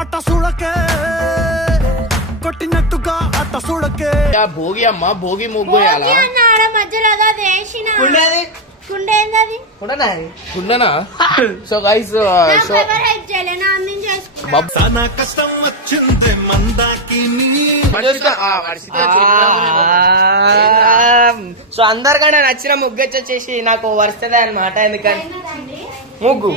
అట్ట చూడకే కొట్టినట్టుగా అట్ట చూడకే భోగి అమ్మ భోగి ముగ్గు కుండనా సో గైస్ కష్టం వచ్చింది మందాకి సో అందరికన్నా నచ్చిన ముగ్గు వచ్చేసి నాకు వరుసదే అనమాట. ఎందుకంటే ముగ్గు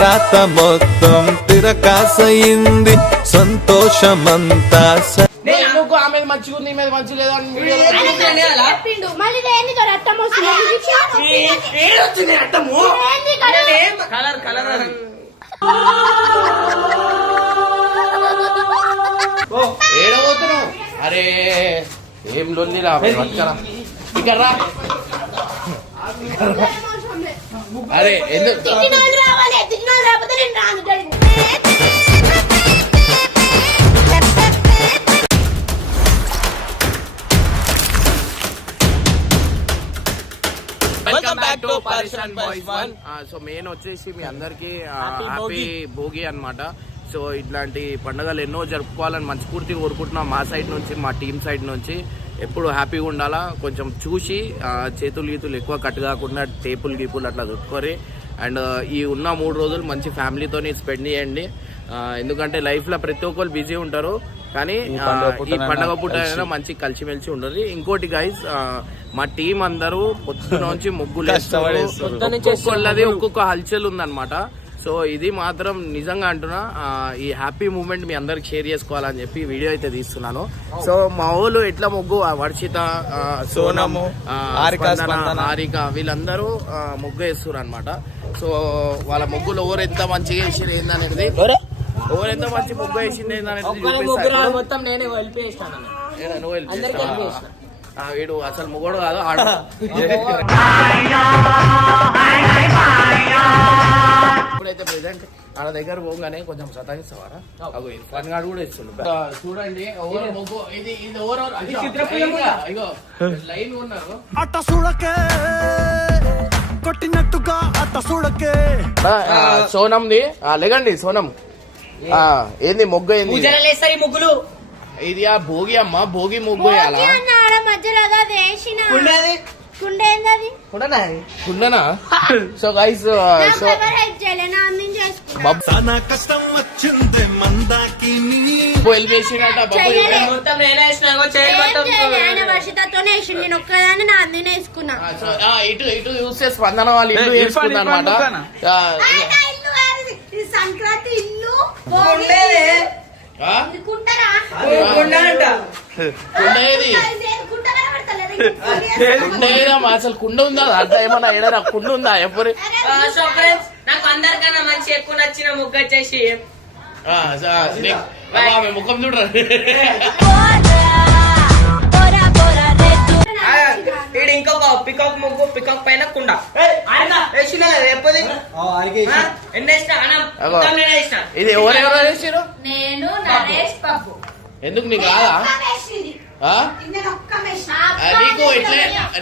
రాత మొత్తం తిరకాసయింది సంతోషమంతా ఆమె మంచిగా ఉంది మీద మంచిగా లేదా ఏడబోతున్నావు? అరే ఏం లొల్లి రా ఇక్కడ రా. అరే ఎందుకు సో మెయిన్ వచ్చేసి మీ అందరికి హ్యాపీ భోగి అన్నమాట. సో ఇట్లాంటి పండుగలు ఎన్నో జరుపుకోవాలని మనస్ఫూర్తిగా కోరుకుంటున్నాం. మా సైడ్ నుంచి మా టీం సైడ్ నుంచి ఎప్పుడు హ్యాపీగా ఉండాలా. కొంచెం చూసి చేతులు గీతులు ఎక్కువ కట్ కాకుండా టేపులు గీపులు అట్లా చుట్టుకొని అండ్ ఈ ఉన్న 3 రోజులు మంచి ఫ్యామిలీతోని స్పెండ్ చేయండి. ఎందుకంటే లైఫ్లో ప్రతి ఒక్కరు బిజీ ఉంటారు, కానీ ఈ పండగ పూట మంచి కలిసిమెలిసి ఉండదు. ఇంకోటి గైస్, మా టీం అందరూ పొద్దున నుంచి ముగ్గులు ఒక్కొక్కళ్ళది ఒక్కొక్క హల్చల్ ఉందన్నమాట. సో ఇది మాత్రం నిజంగా అంటున్నా, ఈ హ్యాపీ మూమెంట్ మీ అందరికి షేర్ చేసుకోవాలని చెప్పి వీడియో అయితే తీస్తున్నాను. సో మా వాళ్ళు ఎట్లా ముగ్గు వర్షిత, సోనము, హారిక వీళ్ళందరూ ముగ్గు వేస్తున్నారు అనమాట. సో వాళ్ళ ముగ్గులు ఎవరు ఎంత మంచిగా వేసారు ఏందనేది, ఎవరు ఎంత మంచి ముగ్గు వేసింది మొత్తం నేనే వీడు అసలు ముగ్గుడు కాదు ఆడ. ఇప్పుడైతే ప్రెసెంట్ వాళ్ళ దగ్గర పోగానే కొంచెం సతాయిస్తావారా, ఫన్ గాడు కూడా ఇస్తుంది. చూడండి లైన్ ఉన్నారు. అట్ట చూడకే కొట్టినట్టుగా అట్ట చూడకే. సోనంది లేకండి, సోనం ఏంది ముగ్గు ఏంది ముగ్గులు? ఇది ఆ భోగి అమ్మ భోగి ముగ్గు కుండనా. సో గైస్ కష్టం వచ్చింది మందాకి వెళ్ళిపోయినట్ట ఇటు ఇటు చూస్తే స్పందన వాళ్ళు ఇల్లు వేసుకున్నా అనమాట. సంక్రాంతి ఇల్లు అసలు కుండ ఉందా అంత ఏమన్నా ఏదైనా కుండ ఉందా ఎప్పుడు? నాకు అందరికన్నా మంచి ఎక్కువ నచ్చిన ముగ్గు వచ్చేసి ముఖం చూడరు. ఇంకొక పికాక్ ముగ్గు, పికాక్ పైన కుండ ఇది ఎవరెవరు వేసారు? నేను, నరేష్, బాబు. ఎందుకు నీకు రాదా?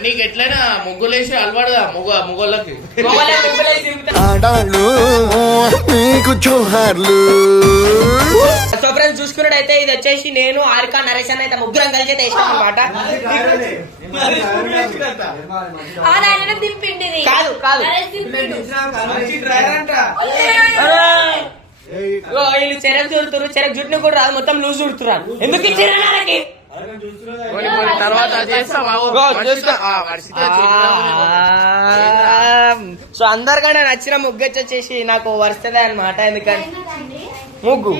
నీకు ఎట్లయినా ముగ్గులేసి అలవాడుగా ముగ్గులకి. నీకు జోహార్లు. సో ఫ్రెండ్స్ చూసుకున్నట్టయితే ఇది వచ్చేసి నేను, హారిక, నరేష్ అన్న అయితే ముగ్గురం కలిసి అయితే వేసాం అనమాట. కాదు కాదు వీళ్ళు చెరకు చుడుతున్నారు, చెరకు జుట్టుని కూడా రాదు, మొత్తం లూజ్ చుడుతున్నారు. ఎందుకు ఇచ్చారు తర్వాత సో అందరికన్నా నచ్చిన ముగ్గు వచ్చేసి నాకు వరుసదే అనమాట. ఎందుకంటే ముగ్గు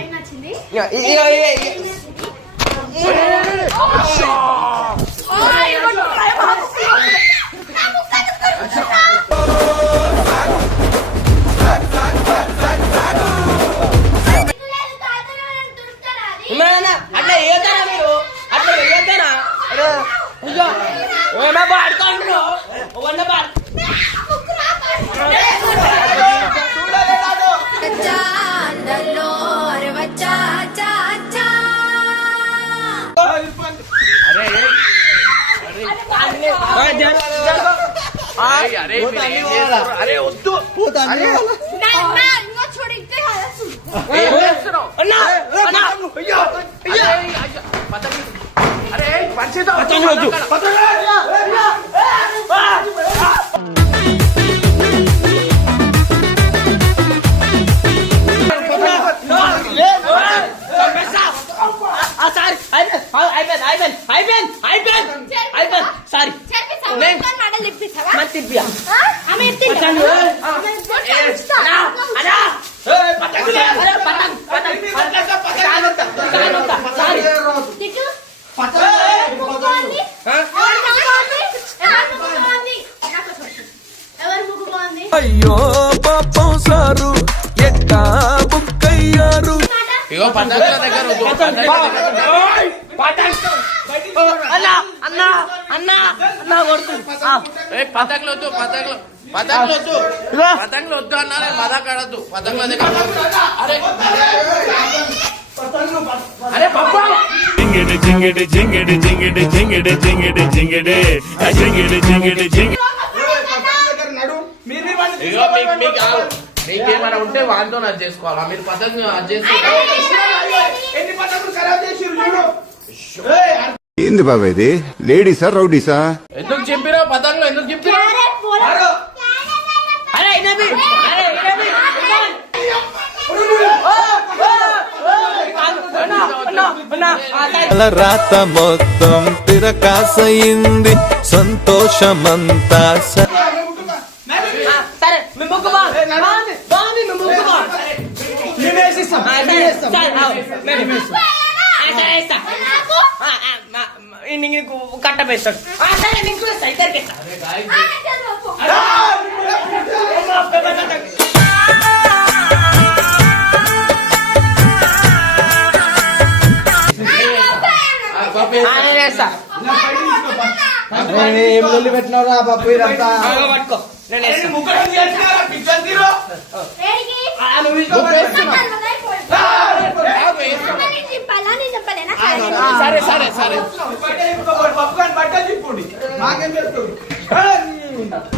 అరే మీరు ఏం చేస్తున్నారు? అరే వద్దు అరే, చూడు ఇంకా ఏం చేస్తున్నావు? అన్నా అన్నా అయ్యో, అయ్యో, అయ్యో, పతంగి. అరే పంచితో సారీ తిప్పియా అయ్యో పాపం సారు ఎట్టా బుక్కయ్యారు. ఇగో పతంగుల దగ్గర వద్దు, పతంగుల దగ్గర. అన్నా అన్నా అన్నా అన్నా కొడుతు ఏయ్, పతంగులు వద్దు, పతంగులు వద్దు, పతంగులు వద్దు అన్నారే మదాకాడద్దు పతంగుల దగ్గర. అరే అరే బాబా జింగిడి జింగిడి జింగిడి జింగిడి జింగిడి జింగిడి జింగిడి జింగిడి జింగిడి జింగిడి ఇగో మీకేమైనా ఉంటే వాటితో అది చేసుకోవాలా? మీరు పతంగు అది చేస్తే ఏంది బాబా ఇది? లేడీసా రౌడీసా? ఎందుకు చెప్పిరా పతంగులు ఎందుకు చెప్పిరా? అరే ఇనబి అరే ఇనబి అలా రాత మొత్తం తిరకాసయింది సంతోషమంతా సరే మేము ముగ్గు బాగుంది మేము ముగ్గు నీకు కట్ట వేస్తాడు సరే నీకు వేస్తా ఇద్దరికి వేస్తా ఏం లొల్లి పెట్టినవరా బాబు ఇదంతా? పట్టుకో నేను సరే సరే సరే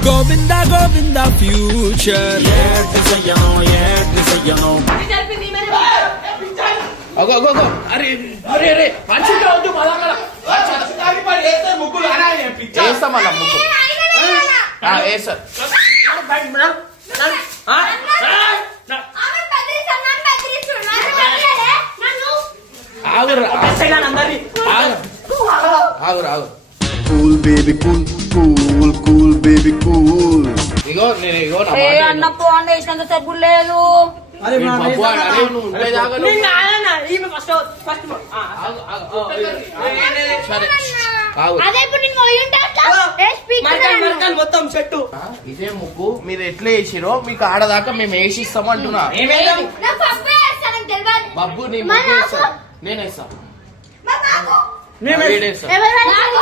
గోవింద గోవింద ఫ్యూచర్ అగో అగో అగో అరే అరే అరే పంచుతా వద్దు మళ్ళా వేస్తాం అలా ముగ్గు వేస్తా ఆగురు ఆగురు ఆగు cool baby cool cool cool baby cool. ఇగో నేను ఇగో నా ఏ మాట అన్న ఫోన్ చేసినంత సేపు లేదు. అరే విను. మా బాబు, అరే నువ్వు ఉండేది ఆగను. సరే ఆగు. అదే ఇప్పుడు నేను పోయి ఉంటా అట్లా. ఏ స్పీకర్ అన్న. మొత్తం చెట్టు ఇదే ముగ్గు మీరు ఎట్లా వేసిరో మీకు ఆడదాకా మేము వేసిస్తాం అంటున్నా. నా పప్పే చేస్తానని తెలియదు. బబ్బు నీ మా ముగ్గు వేస్తా నాకు? నేను వేస్తా మా నాకు? వీడేస్తా. ఎవరు వాళ్ళు?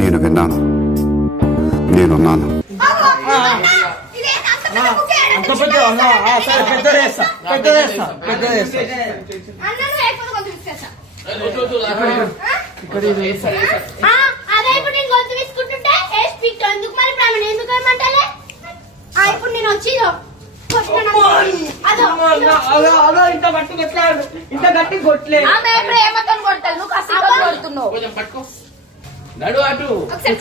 నేను విన్నాను, నేనున్నాను. అగో, అన్న, ఇదేంటి అంత పెద్ద బుక్కే ఆడ అంత పెద్ద సరే పెద్ద వేస్తా పెద్ద వేస్తా పెద్ద వేస్తా. అన్న నువ్వు అయిపోతే కొంచెం ఇచ్చేస్తా. ఇక్కడ ఇది వేస్తా, వేస్తా. అదే ఇప్పుడు నేను గొంతు విసుకుంటుంటే ఏ స్పీకర్ ఎందుకు మరి ప్రాణం ఎందుకు ఏమంటాలే? ఇప్పుడు నేను వచ్చి ఇంత గట్టి కొట్లాడు ఇంత గట్టి కొట్లే ఆమె ప్రేమతో కొడతాను నువ్వు కసిగా కొడుతున్నావు. కొంచెం పట్టుకో నడు అటు. ఒకసారి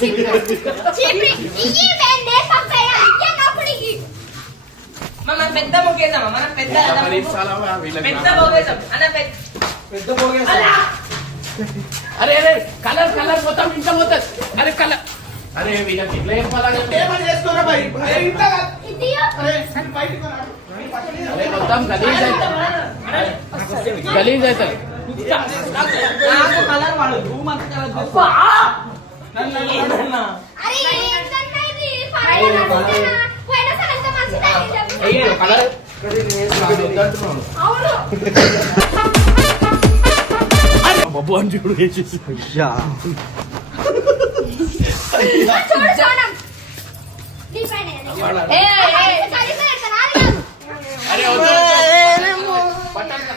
చీపురి ఇయ్యి వెండే పప్పయ్య ఇయ్య నొప్పడికి. మనం పెద్ద మొగేద్దామా మనం పెద్ద మరి ఇస్తావా వీళ్ళకి? పెద్ద మొగేద్దాం అన్న పెద్ద పోగేస్తా. అరే అరే కలర్ కలర్ మొత్తం ఇంట్లో పోతుంది. అరే కలర్ అరే వీళ్ళకి ఇట్లా చెప్పాలంటే ఏమని చేస్తారా భయ్? అరే ఇంత కాదు. ఇదియో అరే నేను బయటికి రాను. అరే మొత్తం గలీజ్ అవుతుంది, గలీజ్ అవుతుంది. నాకు కలర్ వాడు రూమ్ అంతా అరే ఏంటన్నా ఇది ఫైనల్ అనుకుంటా పోయిన సంత మంచిదా అయ్యో కలర్ అవును బబ్బు అని చూడు వేసేసి. చూడు సోనం నీ పైన ఏ సరి సరి అరే వద్దు, వద్దు.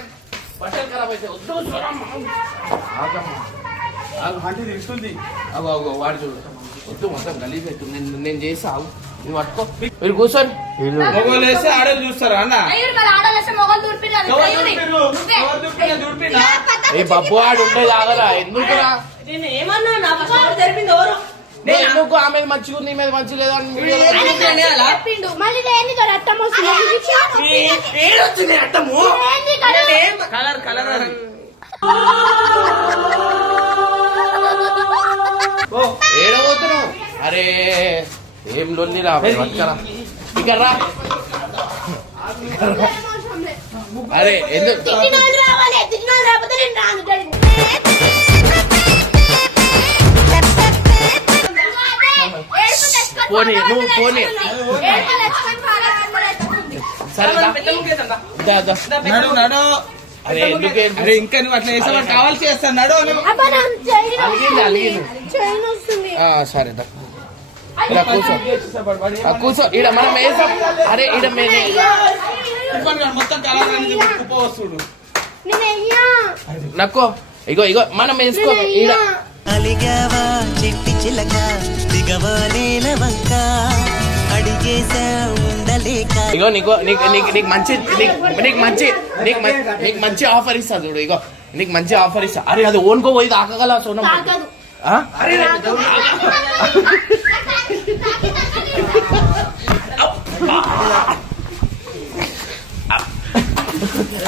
బట్టలు ఖరాబ్ అయితే వద్దు చూడమ్మా. ఆగమ్మా. ఆగు. అంటే తెలుస్తుంది. అగో అగో వాడు చూడు వద్దు మొత్తం గలీజ్ అవుతుంది. నేను చేసా నువ్వు పట్టుకో. మీరు కూర్చోండి. మొగోళ్ళు వేస్తే ఆడలు చూస్తారా అన్న? ఏ బబ్బు ఆడు ఉండేది ఆగరా ఎందుకురా? ఎందుకు ఆమె మంచిగా ఉంది మీద మంచి లేదా అని కలర్ కలర్ ఏడబోతున్నావు? అరే ఏం లొల్లి రా ఇక్కడ రా. అరే ఎందుకు పోనీ నువ్వు పోనీ. సరే నడు నడు. అరే ఎందుకు అరే ఇంకా నువ్వు అట్లా వేసావు కావాల్సి చేస్తాను నడు. సరే ఇలా కూర్చో కూర్చో. ఈడ మనం వేసాం. అరే ఈడ మొత్తం కలర్ అనేది కుప్ప వస్తుడు. నక్కో ఇగో ఇగో మనం వేసుకో. ఈడ అలిగావా చెట్టి చిలక దిగవా నేల వంక అడిగేసా ఉండలేక. ఇగో నీకు నీకు మంచి నీకు మంచి ఆఫర్ ఇస్తా చూడు. ఇగో నీకు మంచి ఆఫర్ ఇస్తా. అరే అది ఓన్కో పోయి తాకగల సోనం. అరే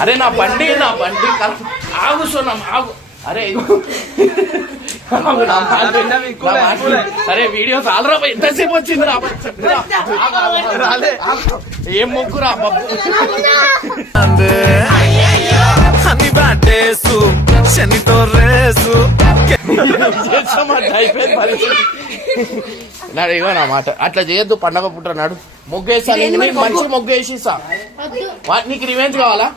అరే నా బండి ఆగు సోనం ఆగు. అరే అరే వీడియో చాలరా ఎంతసేపు వచ్చింది రా. ఏం మొక్కురా అని బాటేసు శనితో రేసు అయిపోయింది పరిస్థితి. నాడు ఇగో నా మాట అట్లా చేయొద్దు. పండగ పుట్ట నాడు మొగ్గేసాను. నీకు మంచి మొగ్గేసి ఇస్తా. నీకు రివెంజ్ కావాలా?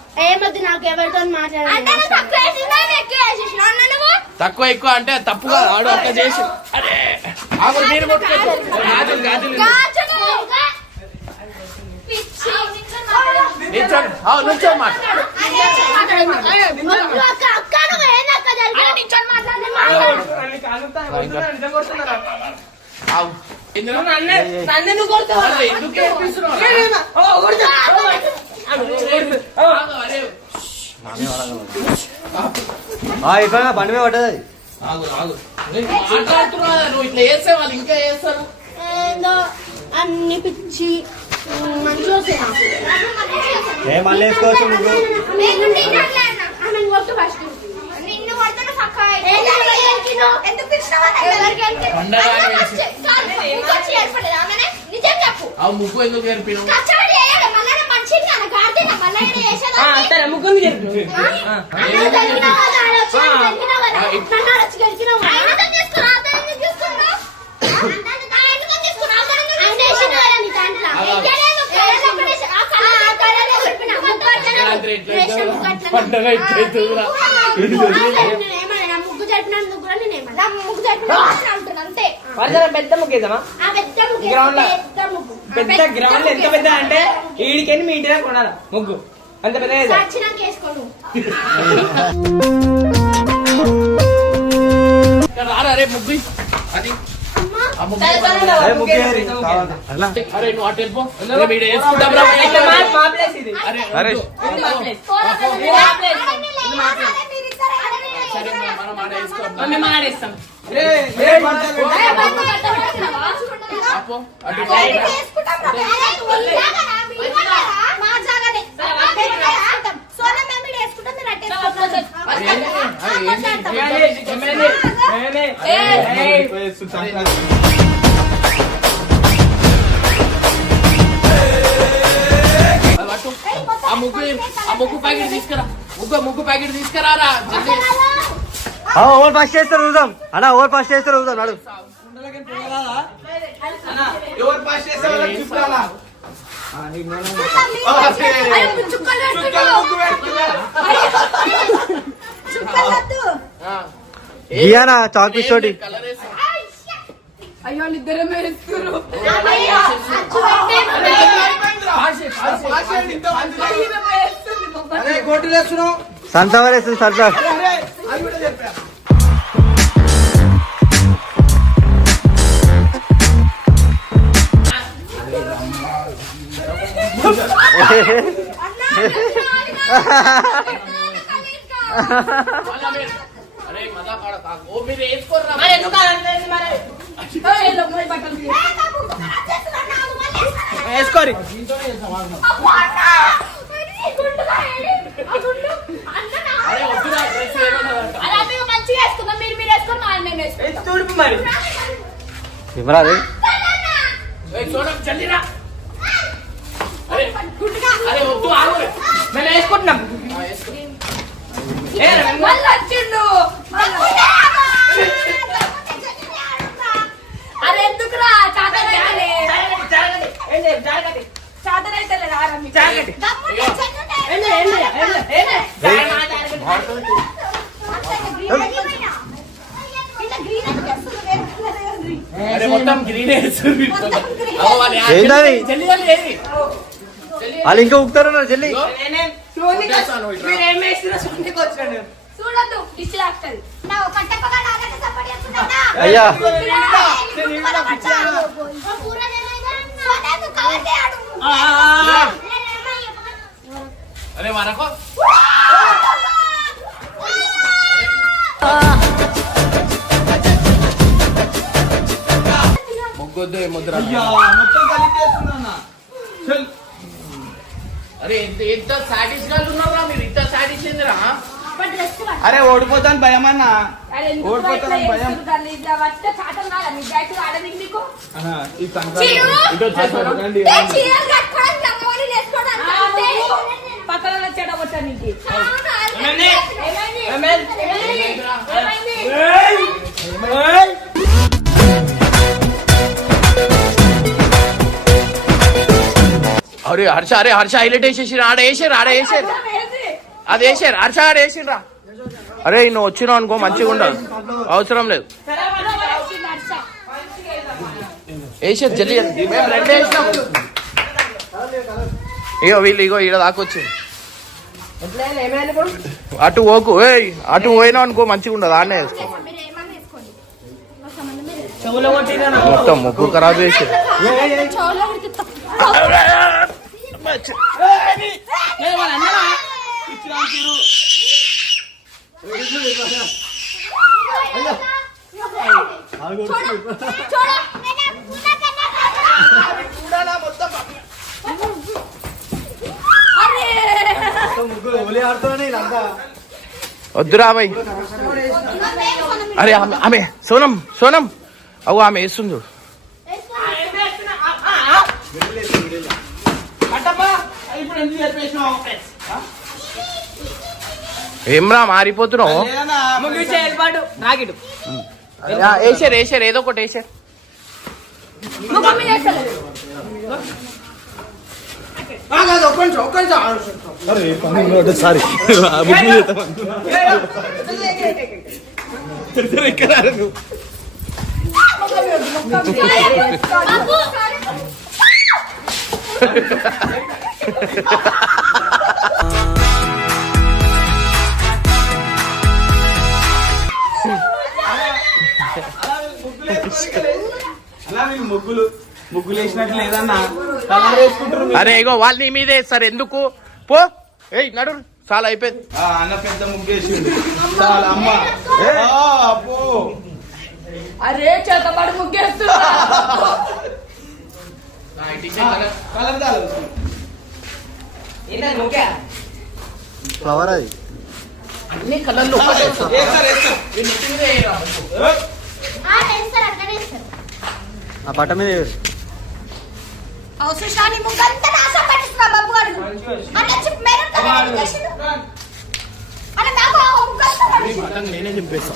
తక్కువ ఎక్కువ అంటే తప్పుగా ఆడు అట్లా చేసి. అరే ఆగు మీరు గాజులు నుంచో మాట. బండి మీద పడ్డది. మాట్లాడుతున్నా నువ్వు ఇట్లా చేస్తే వాళ్ళు ఇంకా చేస్తారు. అన్ని పిచ్చి మంచిగా మళ్ళీ వేసుకోవచ్చు నిన్ను నిజం చెప్పు. ఆ ముగ్గు ఎందుకు నేర్పినావు? ముగ్గురు పంటగా ఇట్లా ముగ్గు చెప్పినందుకు కూడా నేనేమన్నా ముగ్గు చెప్పిన అంతే. పెద్ద ముగ్గేద్దామా? గ్రౌండ్ లో పెద్ద గ్రౌండ్ లో ఎంత పెద్ద అంటే ఈడికెళ్ళి మీ ఇంటి దాకా కొనాలి ముగ్గు అంత పెద్ద. అరే ముగ్గు అది అరే నువ్వు అటు వెళ్ళిపో. వేసుకుంటాం రా. అరే మేము ఆడేస్తాం. ఆ ముగ్గు ప్యాకెట్ తీసుకురా. ముగ్గు ప్యాకెట్ తీసుకురారా. ఓవర్ పాస్ చేస్తారు చూద్దాం అన్న. ఓవర్ పాస్ చేస్తారు చూద్దాం నాడు. ఎవరు పాస్ చేస్తారు? గియానా చాక్ పీస్ తోటి అయ్యో ఇద్దరే వేస్తున్నారు. సన్ఫ్లవర్ వేస్తుంది. సన్ఫ్లవర్ అరే మజా ఓ మీరు వేసుకోర్రా మరి ఎందుకు అనట్లేదు మరి? వేసుకోరి. తుడుపు మరి. ఇవ్వరాది చూడం చల్లిరా. అరే వద్దు ఆగు. మేము వేసుకుంటున్నాం. అరే ఎందుకురా చాదరైతే అరే మొత్తం గ్రీన్ ఏంటది? జల్లి వాళ్ళు ఇంకా ఉక్తారన్నారు చెల్లి. మీరేం వేస్తున్నా సొంతకి వచ్చాడు. చూడద్దు డిష్ లాక్టది నా కట్టపగా నాగట సపోర్ట్ చేస్తున్నా అయ్యా అరే వరకు ముగ్గొద్దు ముద్ర. అరే ఎంత సాటిస్ గా ఉన్నారా మీరు? ఇంత సాటిస్ ఏందిరా? అరే ఓడిపోతాను భయం అన్న. ఓడిపోతాను భయం. ఈ పక్కన చెడగొట్టడానికి అరే హర్ష హైలైట్ వేసేసి ఆడ వేసారు అది వేసారు హర్ష ఆడ వేసిండ్రా. అరే నువ్వు వచ్చినావు అనుకో మంచిగా ఉండదు, అవసరం లేదు. వేసారు జల్లి మేము రెండు వేసినాం. ఇగో వీళ్ళు ఇగో ఈడ దాకొచ్చింది. అటు ఓకు అటు పోయినావు అనుకో మంచిగా ఉండదు, ఆడనే వేసుకో. మొత్తం ముగ్గు ఖరాబ్ చేసి వద్దురా బాయ్. అరే ఆమె సోనం అవు ఆమె వేస్తుంది చూడు. ఏమ్రా మారిపోతున్నావు? వేసారు ఏదో ఒకటి వేసారు. సారీ ముగ్గులు వేసినట్టు లేదన్నా. కలర్ వేసుకుంటారు. అరే ఇగో వాళ్ళు నీ మీద వేస్తారు ఎందుకు? పో నడు చాలా అయిపోయింది. అన్న పెద్ద ముగ్గు వేసిండు చాలా అమ్మ. అరే చేతబడి ముగ్గేస్తున్నా. ఫ్లవర్ అది అన్ని కలర్లు ఆ పట్ట మీద అవసరాన్ని ముగ్గంతా నాశనం పట్టిస్తున్నా బాబు గారు. అంటే చెప్పు మేడం అంటే నాకు ముగ్గంతా పట్టిస్తున్నా. నేనే చింపేస్తా.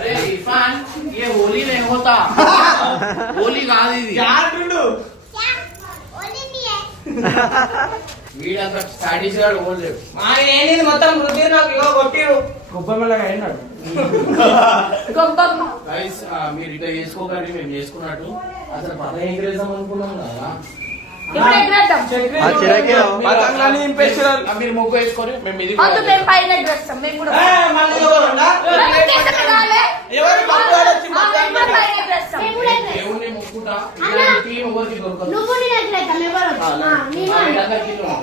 अरे इरफान ये होली नहीं होता, होली కాదు ఇది. వీడంతా స్టడీస్ గాడు ఓడలేడు. ఏంది మొత్తం వృద్ధి నాకు ఇగో కొట్టిరు కొబ్బరి మెల్లగా అయినాడు. గైస్ మీరు ఇట్లా చేసుకోకండి, మేము చేసుకున్నట్టు అసలు పద ఎంకరేజ్ అనుకున్నాం కదా. ఇప్పుడు ఎగరేద్దాం. పతంగులని నింపేస్తున్నారు. మీరు ముగ్గు వేసుకొని మేము ఇది వద్దు, మేము పైన ఎగరేస్తాం. మేము కూడా మళ్ళీ ఎవరుండా? మేము చేస్తాం కావాలి. ఎవరు పప్పు వచ్చి మేము కూడా పైన ఎగరేస్తాం. మేము కూడా ఎగరేస్తాం. దేవుణ్ణి ముక్కుంటా అన్నా. టీం ఎవరికి దొరకదు. నువ్వు నేను ఎగరేద్దాం. ఎవరు వీళ్ళందరికీ నువ్వు.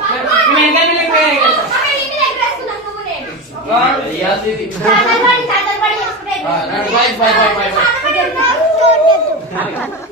మేము వెనకాల వెళ్ళి పైన ఎగరేస్తాం. ఎగరేస్తున్నాం నువ్వు నేను. వేయాల్సి ఇది. సందర్భాన్ని చేసుకుంటే బై బై బై బై. ఎగరేస్తాం.